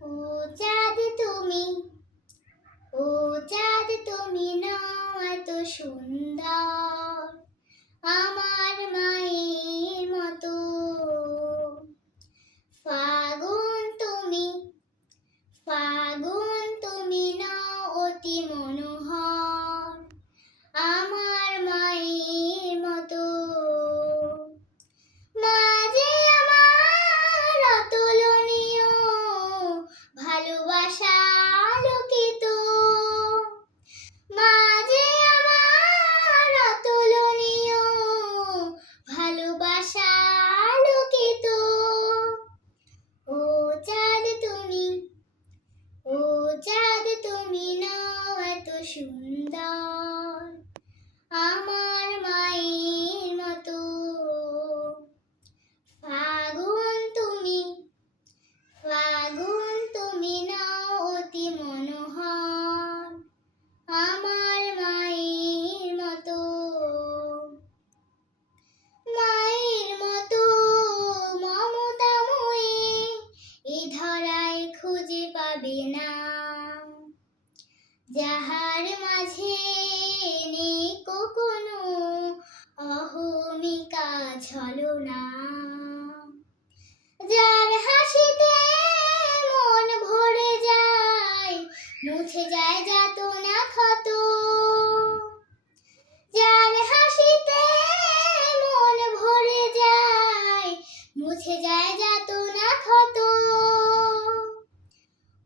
ও চাঁদ তুমি, ও চাঁদ তুমি নও এত সুন্দর, আমার মায়ের মতো। ফাগুন তুমি, ফাগুন তুমি নও অতি মনোহর, আমার মায়ের মতো। মা যে আমার অতুলনীয়, ভালোবাসা আলোকিত। মা যে আমার অতুলনীয়, ভালোবাসা আলোকিত। ও চাঁদ তুমি, ও চাঁদ তুমি নও এত সুন্দর, আমার মায়ের মতো। ফাগুন তুমি, ফাগুন তুমি নও অতি মনোহর, আমার মায়ের মতো। মায়ের মতো মমতাময়ী এ ধরায় খুঁজে পাবে না, যাহার মাঝে নেই কোনো অহমিকা ছলনা। যার হাসিতে মন ভরে যায়, মুছে যায় যাতনা ক্ষত। যার হাসিতে মন ভরে যায়, মুছে যায় যাতনা ক্ষত।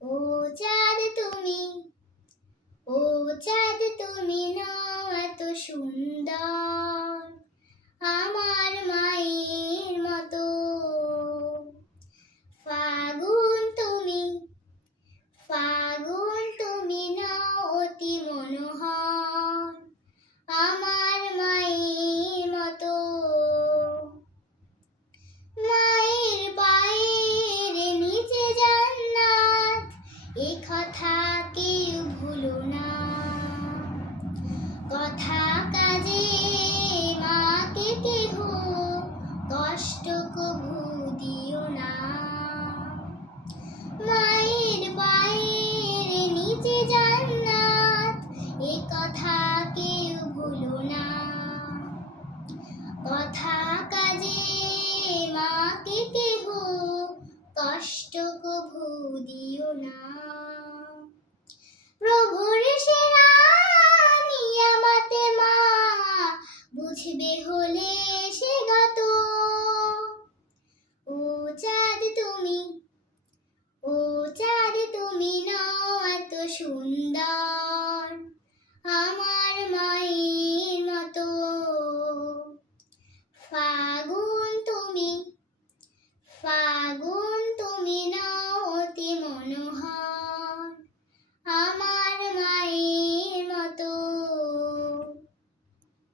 ও চাঁদ তুমি, ও চাঁদ তুমি নও এত সুন্দর, আমার মায়ের মতো। ফাগুন তুমি, ফাগুন তুমি নও অতি মনোহর, আমার মায়ের মতো। মায়ের পায়ের নিচে জান্নাত, এ কথা কেউ ভুলো না। কথা কাজে মাকে কেহ কষ্ট কভু দিও না। মায়ের পায়ের নিচে জান্নাত, এ কথা কেউ ভুলো না। কথা কাজে মাকে কেহ কষ্ট কভু দিও না। প্রভুর সেরা নিয়ামতে মা বুঝবে হলে সে গত। ও চাঁদ তুমি, ও চাঁদ তুমি নও এত সুন্দর,